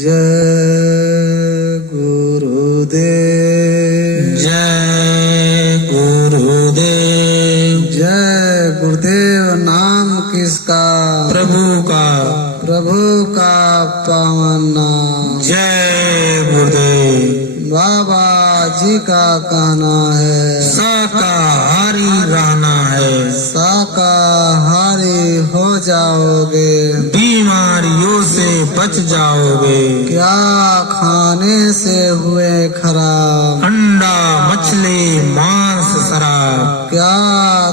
जय गुरुदेव। जय गुरुदेव। जय गुरुदेव। नाम किसका? प्रभु का। प्रभु का पावन नाम। जय गुरुदेव। बाबा जी का कहना है शाकाहारी रहना है। शाकाहारी हो जाओगे, बीमारियों से बच जाओगे। क्या खाने से हुए खराब? अंडा मछली मांस शराब। क्या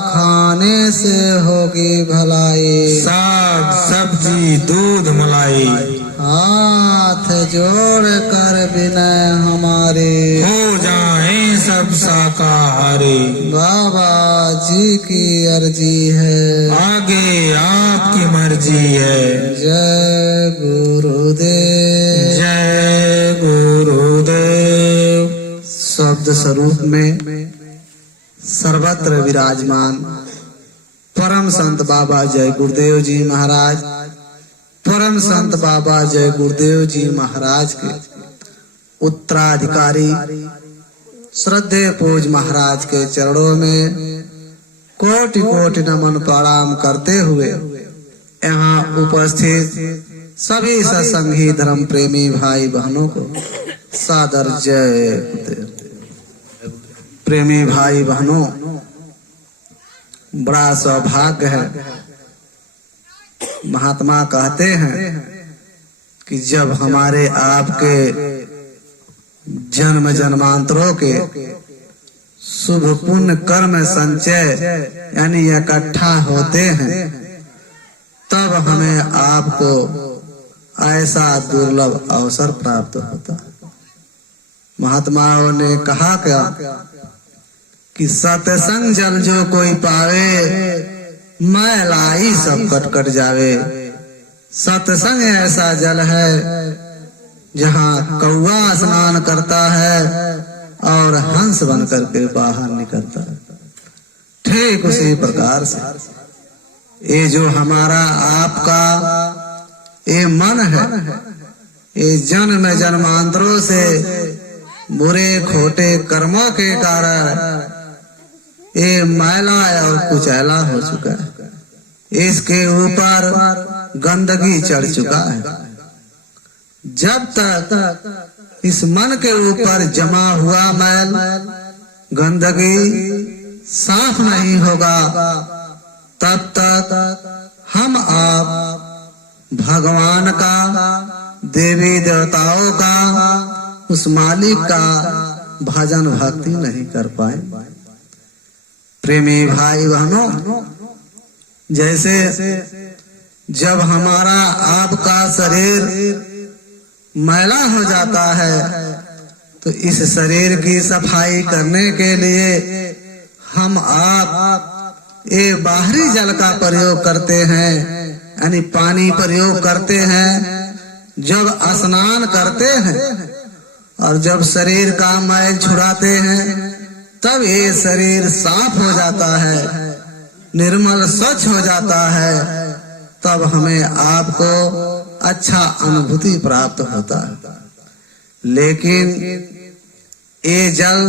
खाने से होगी भलाई? साग सब्जी दूध मलाई। हाथ जोड़ कर विनय हमारे हो जाएं सब शाकाहारी। बाबा जी की अर्जी है, आगे आपकी मर्जी है। जय गुरुदेव। जय गुरुदेव। शब्द स्वरूप में सर्वत्र विराजमान परम संत बाबा जय गुरुदेव जी महाराज, परम संत बाबा जय गुरुदेव जी महाराज के उत्तराधिकारी श्रद्धेय पूज महाराज के चरणों में कोटि कोटि नमन प्रणाम करते हुए यहाँ उपस्थित सभी सत्संगी धर्म प्रेमी भाई बहनों को सादर जय गुरुदेव। प्रेमी भाई बहनों, बड़ा सौभाग्य है। महात्मा कहते हैं कि जब हमारे आपके जन्म जन्मांतरों के शुभ पुण्य कर्म संचय यानी इकट्ठा होते हैं, तब हमें आपको ऐसा दुर्लभ अवसर प्राप्त होता है। महात्माओं ने कहा क्या कि सत्संग जल जो कोई पावे, मैलाई सब कट कट जावे। सत्संग ऐसा जल है जहाँ कौवा स्नान करता है और हंस बन करके बाहर निकलता है। ठीक उसी प्रकार से ये जो हमारा आपका ये मन है, ये जन्म जन्मांतरों से बुरे खोटे कर्मों के कारण ये मैला और कुचैला हो चुका है। इसके ऊपर गंदगी चढ़ चुका है। जब तक इस मन के ऊपर जमा हुआ मैल गंदगी साफ नहीं होगा, तब तक हम आप भगवान का, देवी देवताओं का, उस मालिक का भजन भक्ति नहीं कर पाए। प्रेमी भाई बहनों, जैसे जब हमारा आपका शरीर मैला हो जाता है तो इस शरीर की सफाई करने के लिए हम आप ये बाहरी जल का प्रयोग करते हैं, यानी पानी प्रयोग करते हैं। जब स्नान करते हैं और जब शरीर का मैल छुड़ाते हैं, तब ये शरीर साफ हो जाता है, निर्मल स्वच्छ हो जाता है। तब हमें आपको अच्छा अनुभूति प्राप्त होता है। लेकिन ये जल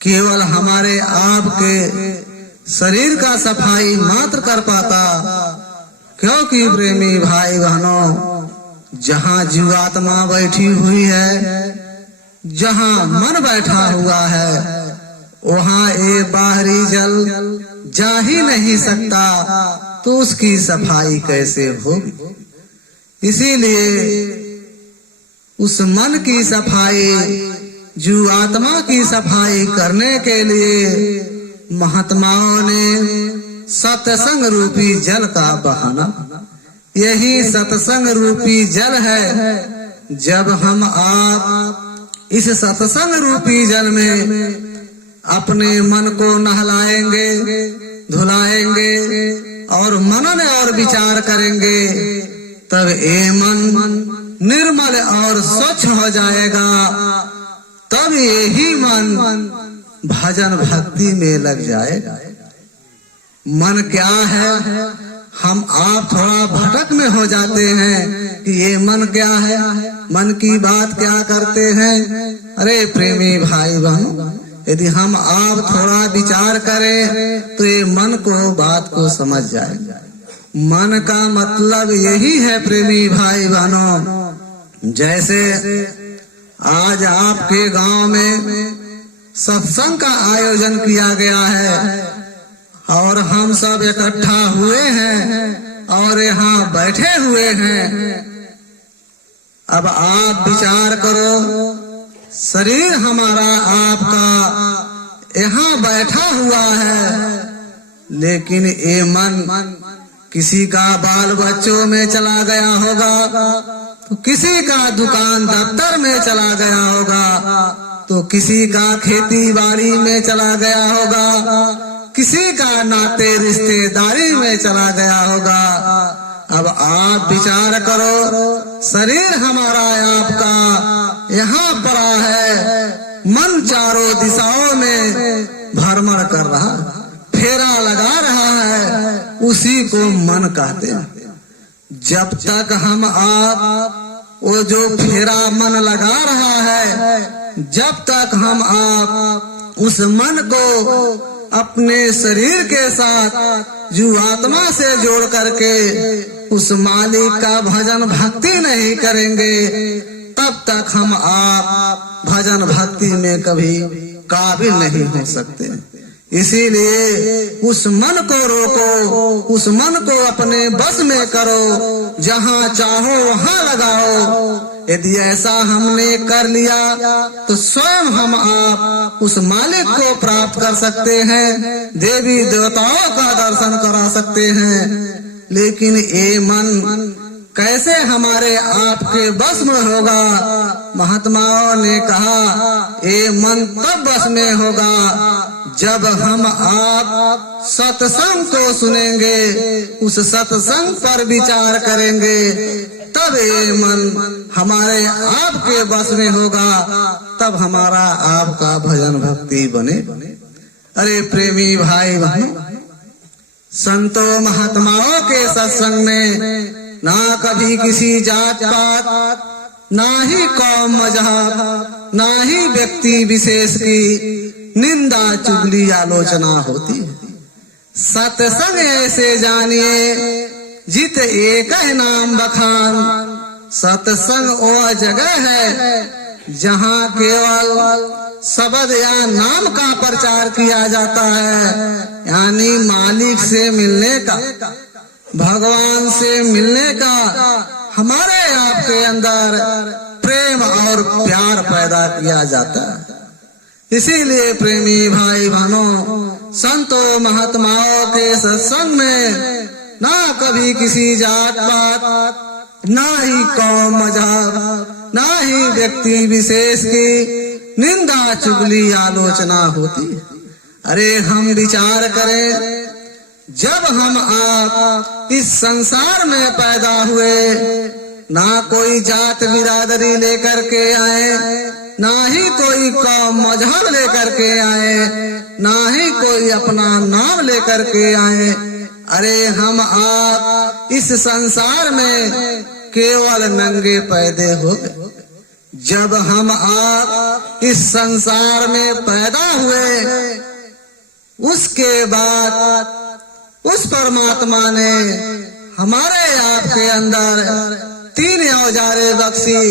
केवल हमारे आपके शरीर का सफाई मात्र कर पाता, क्योंकि प्रेमी भाई बहनों, जहाँ जीवात्मा बैठी हुई है, जहाँ मन बैठा हुआ है, वहाँ ये बाहरी जल जा ही नहीं सकता, तो उसकी सफाई कैसे होगी? इसीलिए उस मन की सफाई, जीवात्मा की सफाई करने के लिए महात्माओं ने सत्संग रूपी जल का बहाना, यही सत्संग रूपी जल है। जब हम आप इस सत्संग रूपी जल में अपने मन को नहलाएंगे, धुलाएंगे और मनन और विचार करेंगे, तब ये मन निर्मल और स्वच्छ हो जाएगा। तब यही मन भजन भक्ति में लग जाएगा। मन क्या है? हम आप थोड़ा भटक में हो जाते हैं कि ये मन क्या है, मन की बात क्या करते हैं। अरे प्रेमी भाई बहनों, यदि हम आप थोड़ा विचार करें तो ये मन को बात को समझ जाए। मन का मतलब यही है प्रेमी भाई बहनों, जैसे आज आपके गांव में सत्संग का आयोजन किया गया है और हम सब इकट्ठा हुए हैं और यहाँ बैठे हुए हैं। अब आप विचार करो, शरीर हमारा आपका यहाँ बैठा हुआ है, लेकिन ये मन किसी का बाल बच्चों में चला गया होगा, तो किसी का दुकान दफ्तर में चला गया होगा, तो किसी का खेती बाड़ी में चला गया होगा, किसी का नाते रिश्तेदारी में चला गया होगा। अब आप विचार करो, शरीर हमारा आपका यहाँ पड़ा है, मन चारों दिशाओं में भ्रमण कर रहा, फेरा लगा रहा है, उसी को मन कहते हैं। जब तक हम आप वो जो फेरा मन लगा रहा है, जब तक हम आप उस मन को अपने शरीर के साथ जो आत्मा से जोड़ करके उस मालिक का भजन भक्ति नहीं करेंगे, तब तक हम आप भजन भक्ति में कभी काबिल नहीं हो सकते। इसीलिए उस मन को रोको, उस मन को अपने बस में करो, जहाँ चाहो वहाँ लगाओ। यदि ऐसा हमने कर लिया तो स्वयं हम आप उस मालिक को प्राप्त कर सकते हैं, देवी देवताओं का दर्शन करा सकते हैं। लेकिन ये मन कैसे हमारे आपके बस में होगा? महात्माओं ने कहा, ये मन तब बस में होगा जब हम आप सत्संग को सुनेंगे, उस सत्संग पर विचार करेंगे, तब ये मन हमारे आपके बस में होगा, तब हमारा आपका भजन भक्ति बने। अरे प्रेमी भाई बहनों, संतों महात्माओं के सत्संग में ना कभी किसी जात पात, ना ही कौम मजहब, ना ही व्यक्ति विशेष की निंदा चुगली आलोचना होती है। सत्संग ऐसे जानिए जित एक नाम बखान। सत्संग वो जगह है जहाँ केवल शब्द या नाम का प्रचार किया जाता है, यानी मालिक से मिलने का, भगवान से मिलने का हमारे आपके अंदर प्रेम और प्यार पैदा किया जाता है। इसीलिए प्रेमी भाई बहनों, संतों महात्माओं के सत्संग में ना कभी किसी जात पात, ना ही कौम मजहब, ना ही व्यक्ति विशेष की निंदा चुगली आलोचना होती है। अरे हम विचार करें, जब हम आप इस संसार में पैदा हुए, ना कोई जात बिरादरी लेकर के आए, ना ही कोई कौम मजहब लेकर के आए, ना ही कोई अपना नाम लेकर के आए। अरे हम आप इस संसार में केवल नंगे पैदे हो गए। जब हम आप इस संसार में पैदा हुए, उसके बाद उस परमात्मा ने हमारे आपके अंदर 3 औजारे बख्शी,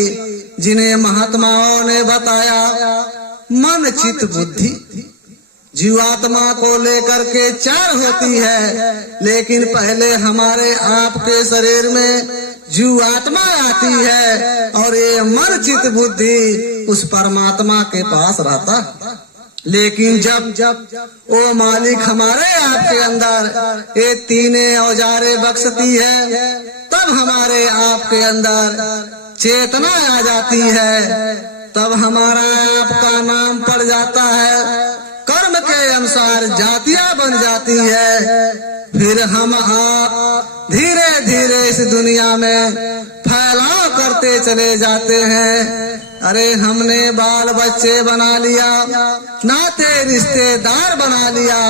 जिन्हें महात्माओं ने बताया, मन चित्त बुद्धि। जीवात्मा को लेकर के 4 होती है, लेकिन पहले हमारे आपके शरीर में जीवात्मा आती है और ये मन चित्त बुद्धि उस परमात्मा के पास रहता है। लेकिन जब वो मालिक हमारे आपके अंदर ये 3 औजारे बख्शती है, तब हमारे आपके अंदर चेतना आ जाती है, तब हमारा आपका नाम पड़ जाता है, कर्म के अनुसार जातियां बन जाती है। फिर हम आप धीरे धीरे इस दुनिया में फैलाव करते चले जाते हैं। अरे हमने बाल बच्चे बना लिया, नाते रिश्तेदार बना लिया,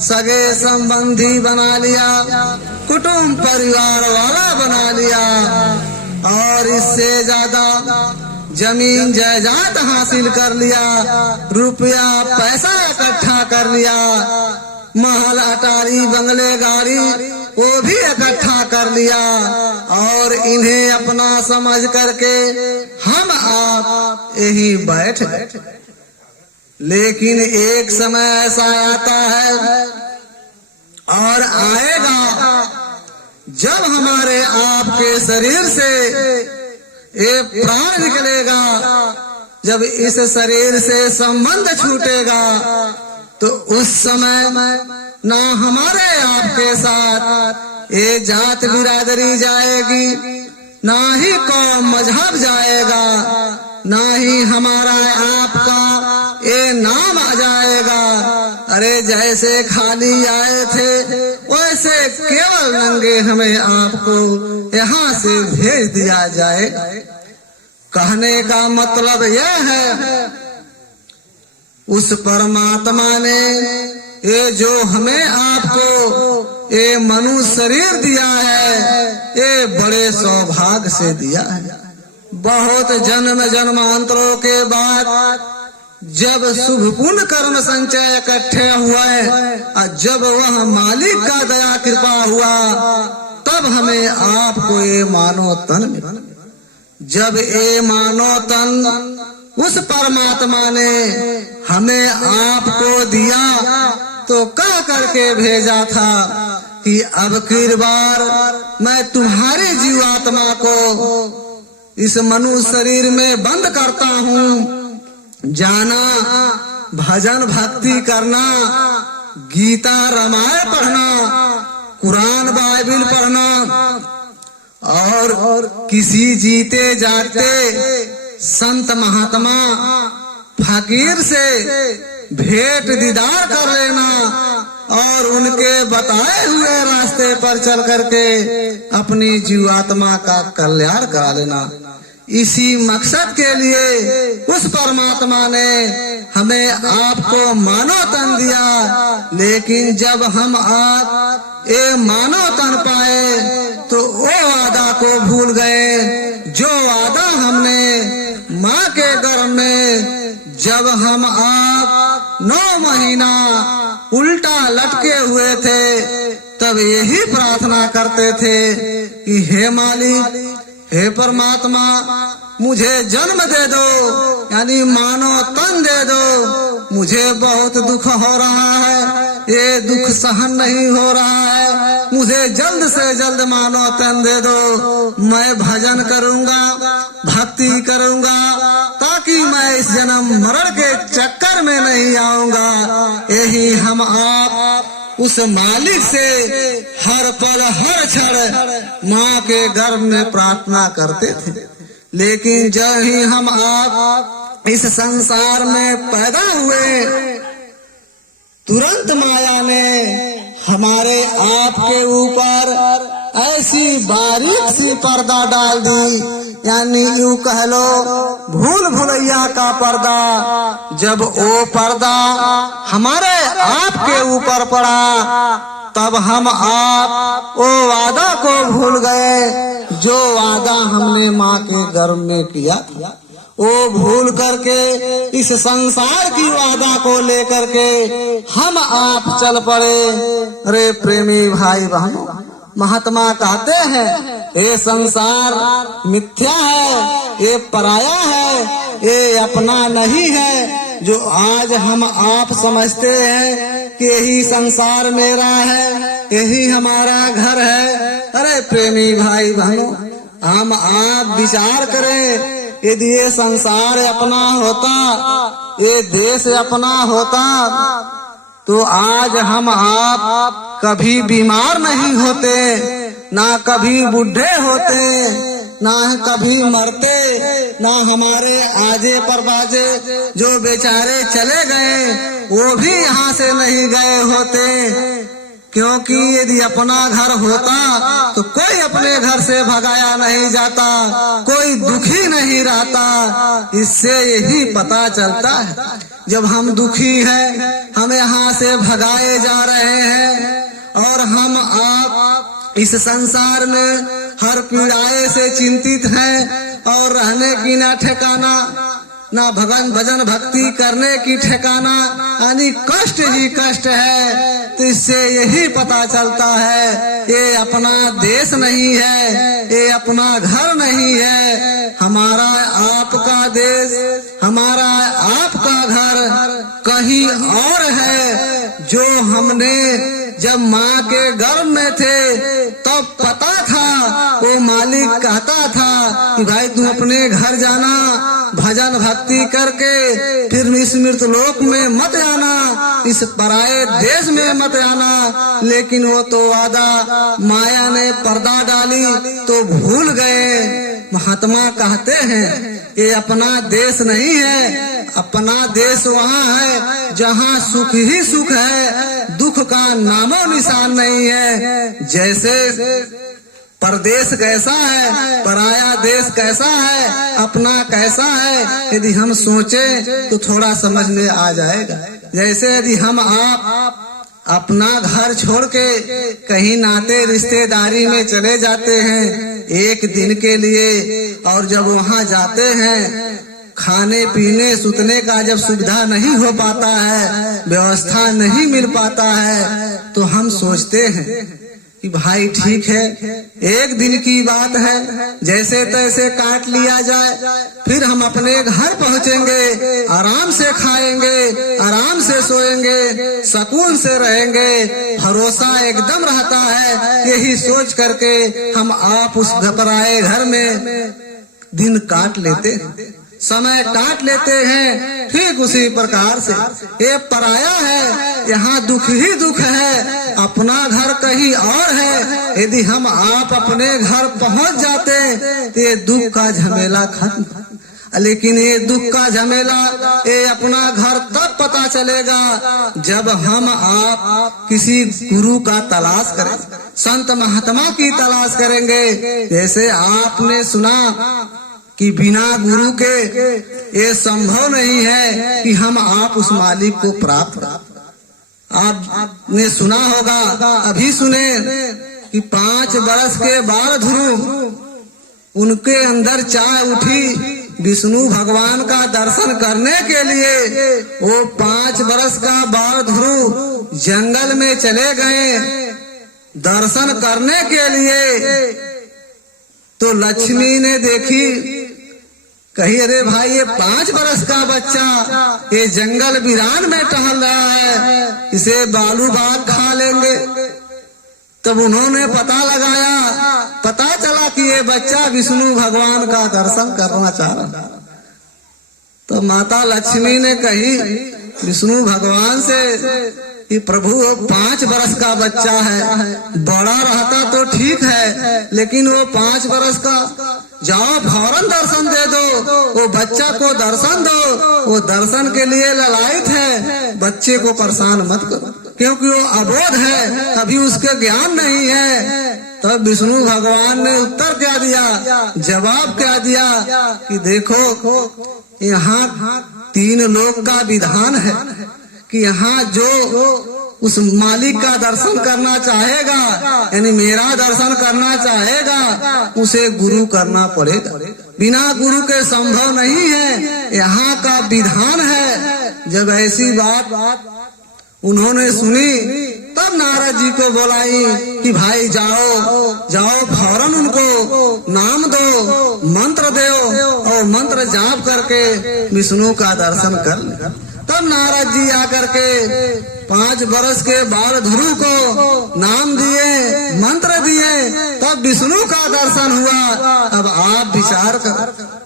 सगे संबंधी बना लिया, कुटुंब परिवार वाला बना लिया और इससे ज्यादा जमीन जायदाद हासिल कर लिया, रुपया पैसा इकट्ठा कर लिया, महल अटारी बंगले गाड़ी वो भी इकट्ठा कर लिया और इन्हें अपना समझ करके हम आप यही बैठ गए। लेकिन एक समय ऐसा आता है और आएगा जब हमारे आपके शरीर से ये प्राण निकलेगा, जब इस शरीर से संबंध छूटेगा तो उस समय ना हमारे आपके साथ ये जात बिरादरी जाएगी, ना ही कौम मजहब जाएगा, ना ही हमारा आपका ये नाम आ जाएगा। अरे जैसे खाली आए थे वैसे केवल नंगे हमें आपको यहाँ से भेज दिया जाएगा। कहने का मतलब यह है उस परमात्मा ने ये जो हमें आपको ये मनुष्य शरीर दिया है ये बड़े सौभाग्य से दिया है। बहुत जन्म जन्मांतरों के बाद जब शुभ पुण्य कर्म संचय इकट्ठे हुए और जब वह मालिक का दया कृपा हुआ तब हमें आपको ये मानव तन मिला। जब ये मानव तन उस परमात्मा ने हमें आपको दिया तो कह करके भेजा था कि अब की बार मैं तुम्हारी जीवात्मा को इस मनुष्य शरीर में बंद करता हूँ। जाना, भजन भक्ति करना, गीता रामायण पढ़ना, कुरान बाइबिल पढ़ना और किसी जीते जागते संत महात्मा फकीर से भेंट दीदार कर लेना और उनके बताए हुए रास्ते पर चल करके अपनी जीवात्मा का कल्याण करा लेना। इसी मकसद के लिए उस परमात्मा ने हमें आपको मानव तन दिया। लेकिन जब हम आप ये मानव तन पाए तो वो वादा को भूल गए जो वादा हमने माँ के गर्भ में जब हम आप 9 महीना उल्टा लटके हुए थे तब यही प्रार्थना करते थे कि हे मालिक, हे परमात्मा, मुझे जन्म दे दो, यानी मानव तन दे दो। मुझे बहुत दुख हो रहा है, ये दुख सहन नहीं हो रहा है, मुझे जल्द से जल्द मानव तन दे दो। मैं भजन करूंगा, भक्ति करूंगा ताकि मैं इस जन्म मरण के चक्कर में नहीं आऊंगा। यही हम आप उस मालिक से हर पल हर क्षण माँ के गर्भ में प्रार्थना करते थे। लेकिन जब ही हम आप इस संसार में पैदा हुए तुरंत माया ने हमारे आपके ऊपर ऐसी बारीक सी पर्दा डाल दी, यानी यूं कह लो भूल भुलैया का पर्दा। जब वो पर्दा हमारे आपके ऊपर पड़ा तब हम आप वो वादा को भूल गए जो वादा हमने माँ के गर्भ में किया था। वो भूल करके इस संसार की वादा को लेकर के हम आप चल पड़े। अरे प्रेमी भाई बहनों, महात्मा कहते हैं ये संसार मिथ्या है, ये पराया है, ये अपना नहीं है। जो आज हम आप समझते हैं कि यही संसार मेरा है, यही हमारा घर है। अरे प्रेमी भाई बहनों, हम आप विचार करें, यदि ये संसार अपना होता, ये देश अपना होता तो आज हम आप कभी बीमार नहीं होते, ना कभी बूढ़े होते, ना कभी मरते, ना हमारे आजे परबाजे जो बेचारे चले गए वो भी यहाँ से नहीं गए होते। क्योंकि यदि अपना घर होता तो कोई अपने घर से भगाया नहीं जाता, कोई दुखी नहीं रहता। इससे यही पता चलता है जब हम दुखी हैं, हम यहाँ से भगाए जा रहे हैं और हम आप इस संसार में हर पीड़ाए से चिंतित हैं और रहने की ना ठिकाना, ना भजन भक्ति करने की ठिकाना, यानी कष्ट ही कष्ट है। तो इससे यही पता चलता है ये अपना देश नहीं है, ये अपना घर नहीं है। हमारा आपका देश, हमारा आपका घर कहीं और है, जो हमने जब माँ के गर्भ में थे तब पता था। वो मालिक कहता था कि भाई तू अपने घर जाना, भजन भक्ति करके फिर इस मृत लोक में मत आना, इस पराये देश में मत आना। लेकिन वो तो वादा माया ने पर्दा डाली तो भूल गए। महात्मा कहते हैं ये अपना देश नहीं है, अपना देश वहाँ है जहाँ सुख ही सुख है, दुख का नामो निशान नहीं है। जैसे परदेश कैसा है, पराया देश कैसा है, अपना कैसा है, यदि हम सोचे तो थोड़ा समझ में आ जाएगा। जैसे यदि हम आप अपना घर छोड़ के कहीं नाते रिश्तेदारी में चले जाते हैं एक दिन के लिए, और जब वहाँ जाते हैं खाने पीने सुतने का जब सुविधा नहीं हो पाता है, व्यवस्था नहीं मिल पाता है, तो हम सोचते हैं कि भाई ठीक है एक दिन की बात है, जैसे तैसे काट लिया जाए, फिर हम अपने घर पहुँचेंगे, आराम से खाएंगे, आराम से सोएंगे, सुकून से रहेंगे, भरोसा एकदम रहता है। यही सोच करके हम आप उस घबराए घर में दिन काट लेते, समय काट लेते हैं। ठीक उसी प्रकार से ये पराया है, यहाँ दुख ही दुख है, अपना घर कहीं और है। यदि हम आप अपने घर पहुँच जाते तो ये दुख का झमेला खत्म। लेकिन ये दुख का झमेला ये अपना घर तब पता चलेगा जब हम आप किसी गुरु का तलाश करें, संत महात्मा की तलाश करेंगे। जैसे आपने सुना कि बिना गुरु के ये संभव नहीं है कि हम आप उस मालिक को प्राप्त करें। आपने सुना होगा, अभी सुने कि 5 बरस के बाल ध्रुव उनके अंदर चाह उठी विष्णु भगवान का दर्शन करने के लिए। वो 5 बरस का बाल ध्रुव जंगल में चले गए दर्शन करने के लिए। तो लक्ष्मी ने देखी, कही अरे भाई ये 5 बरस का बच्चा ये जंगल वीरान में टहल रहा है, इसे बालू बाग खा लेंगे। तब उन्होंने पता लगाया, पता चला कि ये बच्चा विष्णु भगवान का दर्शन करना चाह रहा। तो माता लक्ष्मी ने कही विष्णु भगवान से कि प्रभु 5 बरस का बच्चा है, बड़ा रहता तो ठीक है, लेकिन वो 5 बरस का, जाओ फौरन दर्शन दे दो, वो बच्चा को दर्शन दो, वो दर्शन के लिए ललायित है, बच्चे को परेशान मत करो, क्योंकि वो अबोध है, अभी उसके ज्ञान नहीं है। तब विष्णु भगवान ने उत्तर क्या दिया, जवाब क्या दिया कि देखो यहाँ 3 लोक का विधान है कि यहाँ जो उस मालिक का दर्शन करना चाहेगा, यानी मेरा दर्शन करना चाहेगा, उसे गुरु करना पड़ेगा, बिना गुरु के संभव नहीं है, यहाँ का विधान है। जब ऐसी बात उन्होंने सुनी तब नारद जी को बुलाई कि भाई जाओ फौरन उनको नाम दो, मंत्र दो, और मंत्र जाप करके विष्णु का दर्शन कर ले। तब नारद जी आकर के 5 बरस के बाल ध्रुव को नाम दिए, मंत्र दिए, तब विष्णु का दर्शन हुआ। अब आप विचार कर,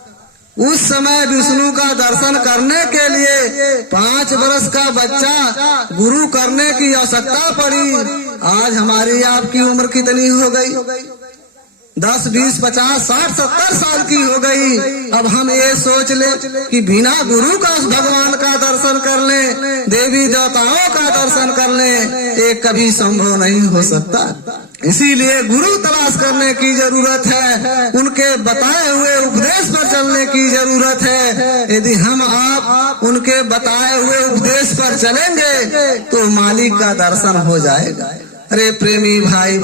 उस समय विष्णु का दर्शन करने के लिए 5 बरस का बच्चा गुरु करने की आवश्यकता पड़ी। आज हमारी आपकी उम्र कितनी हो गई? 10, 20, 50, 60, 70 साल की हो गई। अब हम ये सोच ले कि बिना गुरु का भगवान का दर्शन कर ले, देवी देवताओं का दर्शन कर ले, ये कभी संभव नहीं हो सकता। इसीलिए गुरु तलाश करने की जरूरत है, उनके बताए हुए उपदेश पर चलने की जरूरत है। यदि हम आप उनके बताए हुए उपदेश पर चलेंगे तो मालिक का दर्शन हो जाएगा। अरे प्रेमी भाई,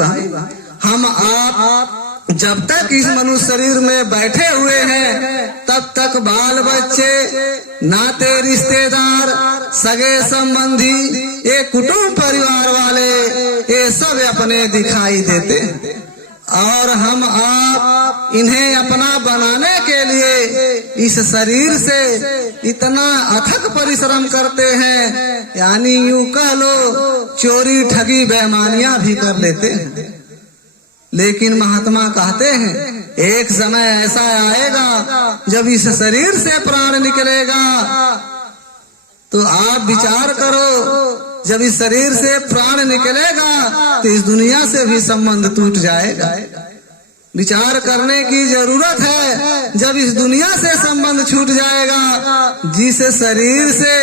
हम आप जब तक इस मनुष्य शरीर में बैठे हुए हैं तब तक बाल बच्चे, नाते रिश्तेदार, सगे संबंधी, ये कुटुंब परिवार वाले, ये सब अपने दिखाई देते हैं। और हम आप इन्हें अपना बनाने के लिए इस शरीर से इतना अथक परिश्रम करते हैं, यानी यूं कह लो चोरी ठगी बेईमानियां भी कर लेते हैं। लेकिन महात्मा कहते हैं एक समय ऐसा आएगा जब इस शरीर से प्राण निकलेगा, तो आप विचार करो, जब इस शरीर से प्राण निकलेगा तो इस दुनिया से भी संबंध टूट जाएगा। विचार करने की जरूरत है। जब इस दुनिया से संबंध छूट जाएगा, जिस शरीर से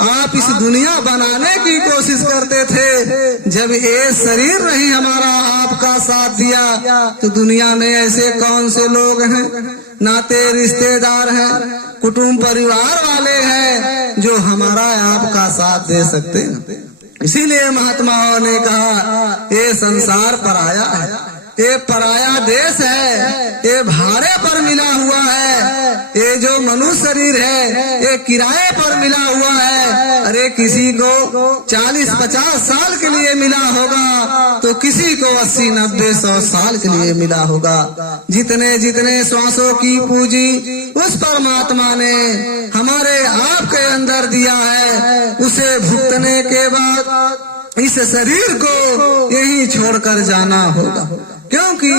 आप इस दुनिया बनाने की कोशिश करते थे, जब ये शरीर नहीं हमारा आपका साथ दिया, तो दुनिया में ऐसे कौन से लोग हैं, नाते रिश्तेदार हैं, कुटुंब परिवार वाले हैं जो हमारा आपका साथ दे सकते हैं। इसीलिए महात्माओं ने कहा ये संसार पराया है, ये पराया देश है, ये भाड़े पर मिला हुआ है, ये जो मनुष्य शरीर है ये किराए पर मिला हुआ है। अरे किसी को 40-50 साल के लिए मिला होगा तो किसी को 80-90-100 साल के लिए मिला होगा। जितने जितने श्वासों की पूंजी उस परमात्मा ने हमारे आपके अंदर दिया है, उसे भुगतने के बाद इस शरीर को यही छोड़कर जाना होगा, क्योंकि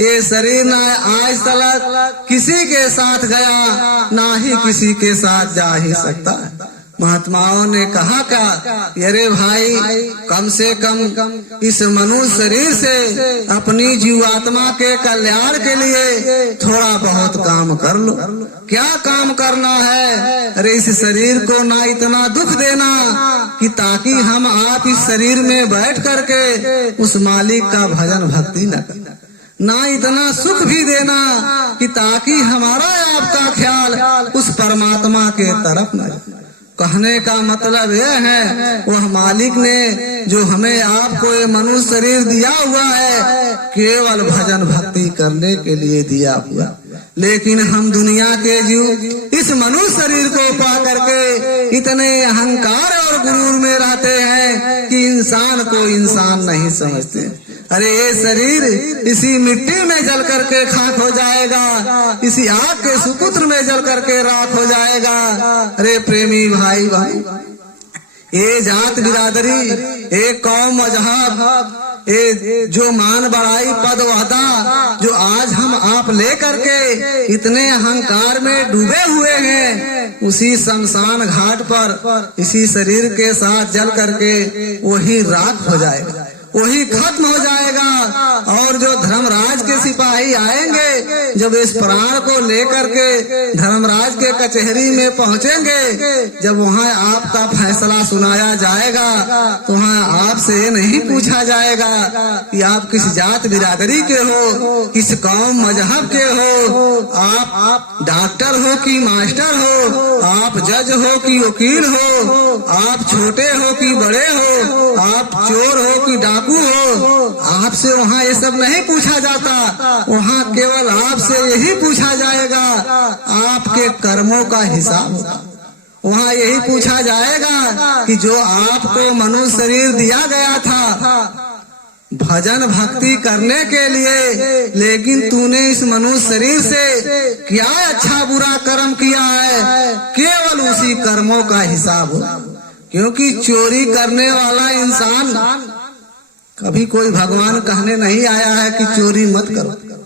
ये शरीर न आज तक किसी के साथ गया, ना ही किसी के साथ जा ही सकता है। महात्माओं ने कहा क्या, अरे भाई कम से कम इस मनुष्य शरीर से अपनी जीवात्मा के कल्याण के लिए थोड़ा बहुत काम कर लो। क्या काम करना है? अरे इस शरीर को ना इतना दुख देना कि ताकि हम आप इस शरीर में बैठ करके उस मालिक का भजन भक्ति न करें, ना इतना सुख भी देना कि ताकि हमारा आपका ख्याल उस परमात्मा के तरफ न जाए। कहने का मतलब यह है, वह मालिक ने जो हमें आपको ये मनुष्य शरीर दिया हुआ है केवल भजन भक्ति करने के लिए दिया हुआ, लेकिन हम दुनिया के जीव इस मनुष्य शरीर को पा करके इतने अहंकार और गुरूर में रहते हैं कि इंसान को इंसान नहीं समझते। अरे ये शरीर इसी मिट्टी में जल करके खाक हो जाएगा, इसी आग के सुपुत्र में जल करके राख हो जाएगा। अरे प्रेमी भाई भाई, ये जात बिरादरी, ये कौम मजहब, ये जो मान बढ़ाई पद वादा जो आज हम आप ले करके इतने अहंकार में डूबे हुए हैं, उसी शमशान घाट पर इसी शरीर के साथ जल करके वही राख हो जाएगा, वही खत्म हो जाएगा। और जो धर्मराज के सिपाही आएंगे, जब इस प्राण को लेकर के धर्मराज के कचहरी में पहुंचेंगे, जब वहाँ आपका फैसला सुनाया जाएगा तो वहाँ आपसे ये नहीं पूछा जाएगा कि आप किस जात बिरादरी के हो, किस कौम मजहब के हो, आप डॉक्टर हो कि मास्टर हो, आप जज हो कि वकील हो, आप छोटे हो कि बड़े हो, आप चोर हो कि डाकू हो। आपसे वहाँ ये सब नहीं पूछा जाता, वहाँ केवल आपसे यही पूछा जाएगा आपके कर्मों का हिसाब होगा। वहाँ यही पूछा जाएगा कि जो आपको मनुष्य शरीर दिया गया था भजन भक्ति करने के लिए, लेकिन तूने इस मनुष्य शरीर से क्या अच्छा बुरा कर्म किया है, केवल उसी कर्मों का हिसाब होगा। क्योंकि चोरी करने वाला इंसान कभी कोई भगवान कहने नहीं आया है कि चोरी मत करो।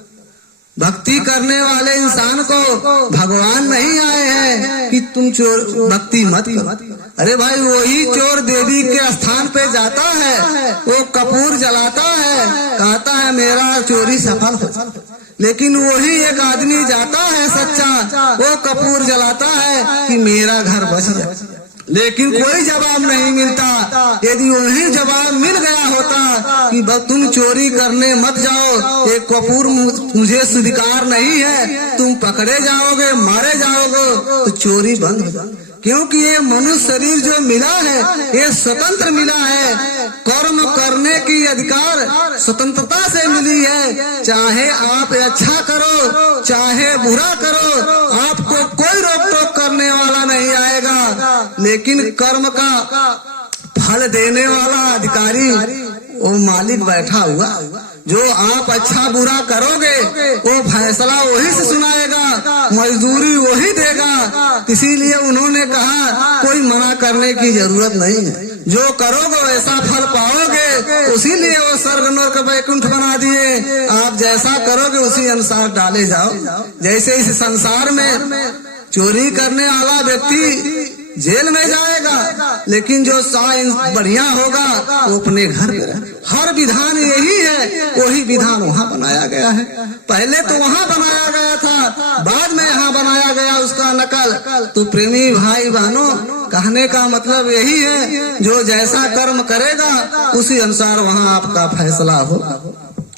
भक्ति करने वाले इंसान को भगवान नहीं आए हैं कि तुम चोर भक्ति मत करो। अरे भाई वही चोर देवी के स्थान पे जाता है, वो कपूर जलाता है, कहता है मेरा चोरी सफल हो, लेकिन वही एक आदमी जाता है सच्चा, वो कपूर जलाता है कि मेरा घर बच जाए, लेकिन कोई जवाब नहीं मिलता। यदि वही जवाब मिल गया होता कि तुम चोरी करने मत जाओ, ये कपूर मुझे स्वीकार नहीं है, तुम पकड़े जाओगे, मारे जाओगे, तो चोरी बंद हो जाए। क्योंकि ये मनुष्य शरीर जो मिला है ये स्वतंत्र मिला है। कर्म करने की अधिकार स्वतंत्रता से मिली है। चाहे आप अच्छा करो चाहे बुरा करो, आपको कोई रोक टोक करने वाला नहीं आएगा। लेकिन कर्म का फल देने वाला अधिकारी वो मालिक बैठा हुआ। जो आप अच्छा बुरा करोगे वो फैसला वही से सुनाएगा, मजदूरी वही देगा। इसीलिए उन्होंने कहा कोई मना करने की जरूरत नहीं है, जो करोगे वैसा फल पाओगे। उसीलिए वो स्वर्ग नरक वैकुंठ बना दिए। आप जैसा करोगे उसी अनुसार डाले जाओ। जैसे इस संसार में चोरी करने वाला व्यक्ति जेल में जाएगा, लेकिन जो बढ़िया होगा वो अपने घर में। हर विधान यही है, वही विधान वहाँ बनाया गया है। पहले तो वहाँ बनाया गया था, बाद में यहाँ बनाया गया उसका नकल। तो प्रेमी भाई बहनों, कहने का मतलब यही है, जो जैसा कर्म करेगा उसी अनुसार वहाँ आपका फैसला होगा।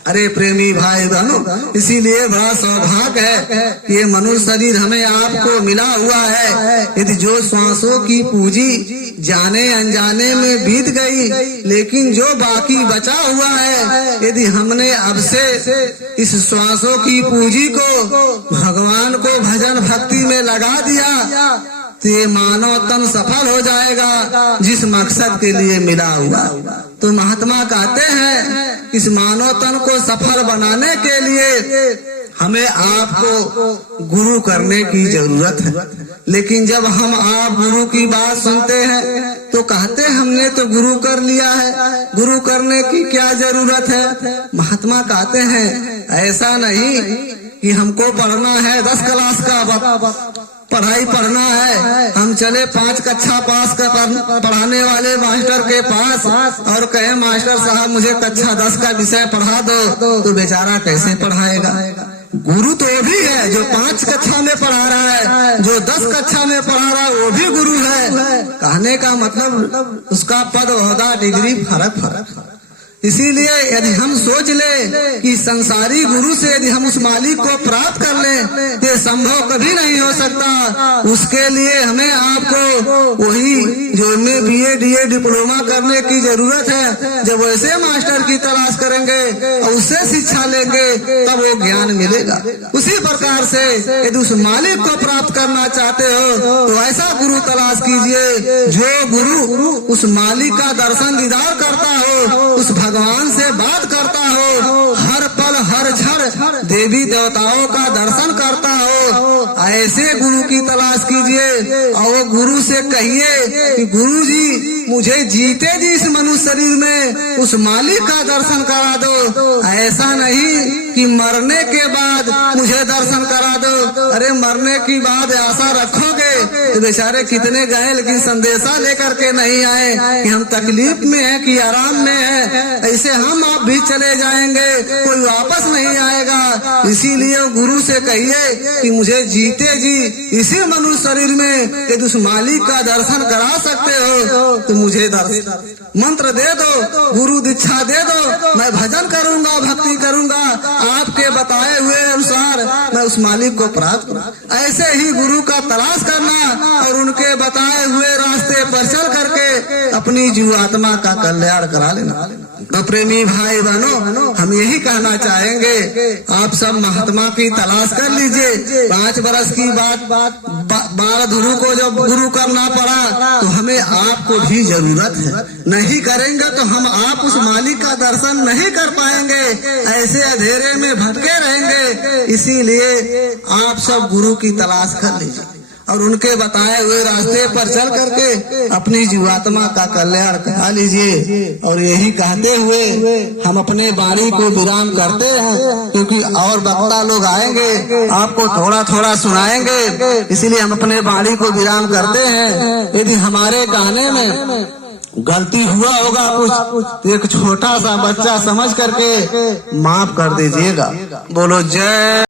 अरे प्रेमी भाई बहनों, इसीलिए बड़ा सौभाग्य है कि ये मनुष्य शरीर हमें आपको मिला हुआ है। यदि जो श्वासों की पूंजी जाने अनजाने में बीत गई, लेकिन जो बाकी बचा हुआ है, यदि हमने अब से इस श्वासों की पूंजी को भगवान को भजन भक्ति में लगा दिया तो ये मानव तन सफल हो जाएगा जिस मकसद के लिए मिला हुआ। तो महात्मा कहते हैं इस मानव तन को सफल बनाने के लिए हमें आपको गुरु करने की जरूरत है। लेकिन जब हम आप गुरु की बात सुनते हैं तो कहते हैं हमने तो गुरु कर लिया है, गुरु करने की क्या जरूरत है। महात्मा कहते हैं ऐसा नहीं कि हमको पढ़ना है 10 क्लास का पढ़ाई पढ़ना है, हम चले 5 कक्षा पास कर पढ़ाने वाले मास्टर के पास और कहे मास्टर साहब मुझे कक्षा 10 का विषय पढ़ा दो, तो बेचारा कैसे पढ़ाएगा। गुरु तो वो भी है जो 5 कक्षा में पढ़ा रहा है, जो 10 कक्षा में पढ़ा रहा है वो भी गुरु है। कहने का मतलब उसका पद ओहदा डिग्री फर्क। इसीलिए यदि हम सोच ले कि संसारी गुरु से यदि हम उस मालिक को प्राप्त कर लें तो संभव कभी नहीं हो सकता। उसके लिए हमें आपको वही जो में BA DA डिप्लोमा करने की जरूरत है। जब वैसे मास्टर की तलाश करेंगे और उससे शिक्षा लेंगे तब वो ज्ञान मिलेगा। उसी प्रकार से यदि उस मालिक को प्राप्त करना चाहते हो तो ऐसा गुरु तलाश कीजिए जो गुरु उस मालिक का दर्शन दीदार करता हो, उस भगवान से बात करता हो, हर पल हर क्षण देवी देवताओं का दर्शन करता हो। ऐसे गुरु की तलाश कीजिए और वो गुरु से कहिए कि गुरु जी मुझे जीते जी इस मनुष्य शरीर में उस मालिक का दर्शन करा दो। ऐसा नहीं कि मरने के बाद मुझे दर्शन करा दो। अरे मरने की बाद आशा रखोगे तो बेचारे कितने गए लेकिन संदेशा लेकर के नहीं आए कि हम तकलीफ में हैं कि आराम में हैं। ऐसे हम आप भी चले जाएंगे, कोई वापस नहीं आएगा। इसीलिए गुरु से कहिए कि मुझे जीते जी इसी मनुष्य शरीर में यदि उस मालिक का दर्शन करा सकते हो तो मुझे मंत्र दे दो, गुरु दीक्षा दे दो, मैं भजन करूंगा, भक्ति करूंगा, आपके बताए हुए अनुसार मैं उस मालिक को प्राप्त करूं। ऐसे ही गुरु का तलाश करना और उनके बताए हुए रास्ते पर चल करके अपनी जीवात्मा का कल्याण करा लेना। तो प्रेमी भाई बहनों, हम यही कहना चाहेंगे आप सब महात्मा की तलाश कर लीजिए। 5 बरस की बात 12 धुरु को जब गुरु करना पड़ा तो हमें आपको भी जरूरत है। नहीं करेंगे तो हम आप उस मालिक का दर्शन नहीं कर पाएंगे, ऐसे अंधेरे में भटके रहेंगे। इसीलिए आप सब गुरु की तलाश कर लीजिए और उनके बताए हुए रास्ते पर चल करके अपनी जीवात्मा का कल्याण करा लीजिए। और यही कहते हुए हम अपने वाणी को विराम करते हैं, क्योंकि और वक्ता लोग आएंगे आपको थोड़ा थोड़ा सुनाएंगे। इसीलिए हम अपने वाणी को विराम करते हैं। यदि हमारे गाने में गलती हुआ होगा कुछ तो एक छोटा सा बच्चा समझ करके माफ कर दीजिएगा। बोलो जय।